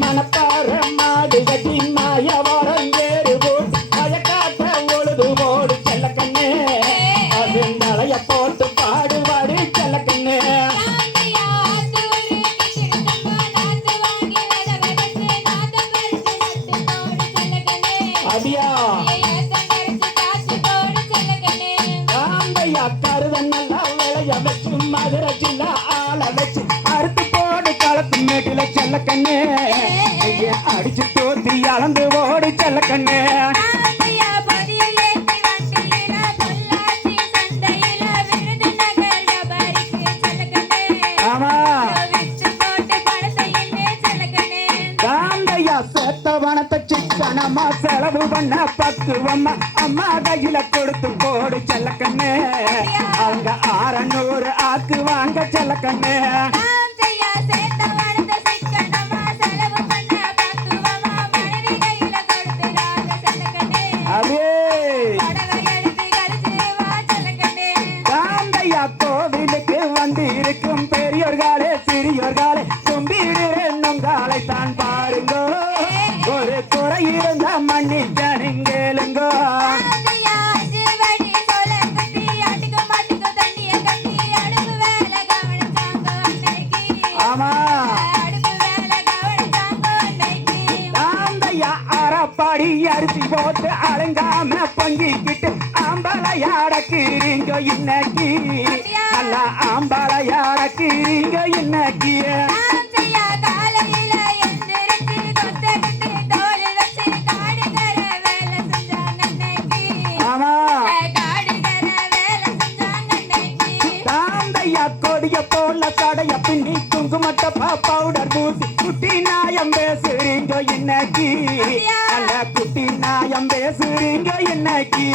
மனப்பாற மாடு கட்டி மாயவரம் ஏறு போட்டு மயக்காட்ட ஒழுது போடு செல்லக்கண்ணே அது நலைய போட்டு பாடுவாடு செல்லக்கண்ணே அப்படியா ராந்தையா கருதன் நல்லா விளைய வச்சு மதுரை ஜில்லா ஆள வச்சு அறுத்து போடு களத்து மேட்டில செல்லக்கண்ணே அடிச்சு தோத்தி அளந்து ஓடு செல்லக்கண்ணே ஆமா ராந்தையா சேத்த வனத்தை சிக்கனமா செலவு பண்ண பக்குவம்மா அம்மா கையில கொடுத்து போடு செல்லக்கண்ணே அவங்க 600 ஆக்கு வாங்க செல்லக்கண்ணே கோவிலுக்கு வந்து இருக்கும் பெரியோர்களே சிறியோர்களே கும்பிடுறேன் உங்களை தான் பாருங்கோ ஒரு குறை இருந்த மன்னிக்கணுங்கேளுங்கோ ஆமா ஆந்தையா அறப்பாடி அரிசி போட்டு அலங்காம பொங்கிக்கிட்டு ஆம்பளையாடக்கிறீங்க இன்னைக்கு நல்லா ஆம்பளையாடக்கிறீங்க இன்னைக்கு ஆமா தாந்தையா கொடிய போல கடைய பின்னி குங்குமட்ட பவுடர் பூசி குட்டி நாயம் பேசுறீங்க இன்னைக்கு நல்ல குட்டி நாயம் பேசுறீங்க இன்னைக்கு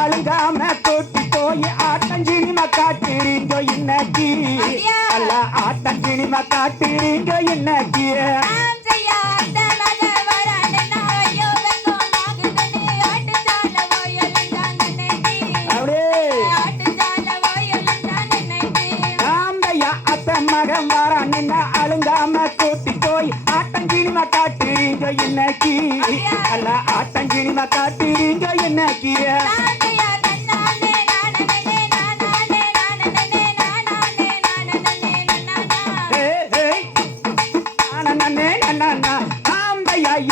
அழுகாம கூட்டி போய் ஆட்டஞ்சினிமா காட்டுறீங்க இன்னைக்கு அல்ல ஆட்டஞ்சினிமா காட்டுறீங்க இன்னைக்கு மகன் வரான் அழுங்காம கூட்டி போய் ஆட்டஞ்சினிமா காட்டுறீங்க இன்னைக்கு அல்ல ஆட்டஞ்சினிமா காட்டுறீங்க இன்னைக்கு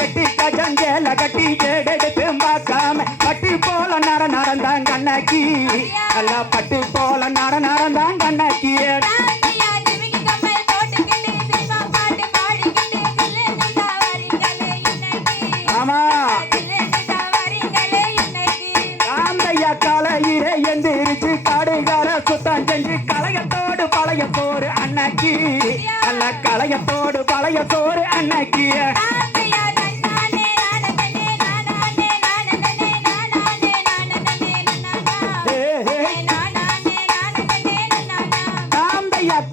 எட்டி கஜஞ்சேல கட்டி எடுத்து பார்க்காம பட்டு போல நடந்தாங்க அன்னைக்கு அல்ல பட்டு போல நடந்தாங்க அன்னைக்கு ஆமா ஆந்தையா காலையிலே எந்திரிச்சு காடுகார சுத்தம் செஞ்சு களையத்தோடு பழைய சோறு அன்னைக்கு அல்ல களையத்தோடு பழைய சோறு அன்னைக்கு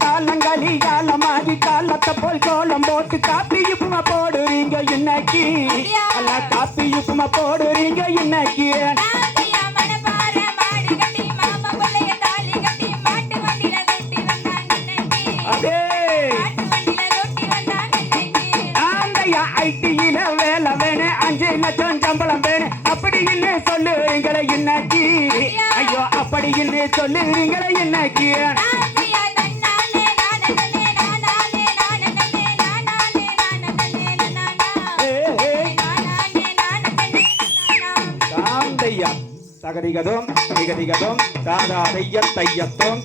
காலங்களி காலமாகி காலத்தை போல் கோலம் போட்டு காப்பி உப்புமா போடுறீங்க இன்னைக்கு அல்ல காப்பி உப்புமா போடுறீங்க இன்னைக்கு அதே ஆந்தையா ஐடியில வேலை வேணும் 5 லட்சம் சம்பளம் வேணும் அப்படின்னு சொல்லுறீங்களே இன்னைக்கு ஐயோ அப்படின்னு சொல்லுறீங்களே இன்னைக்கு சகரிகதோம் நிகரிகதோம் தாதா தையத்தோம்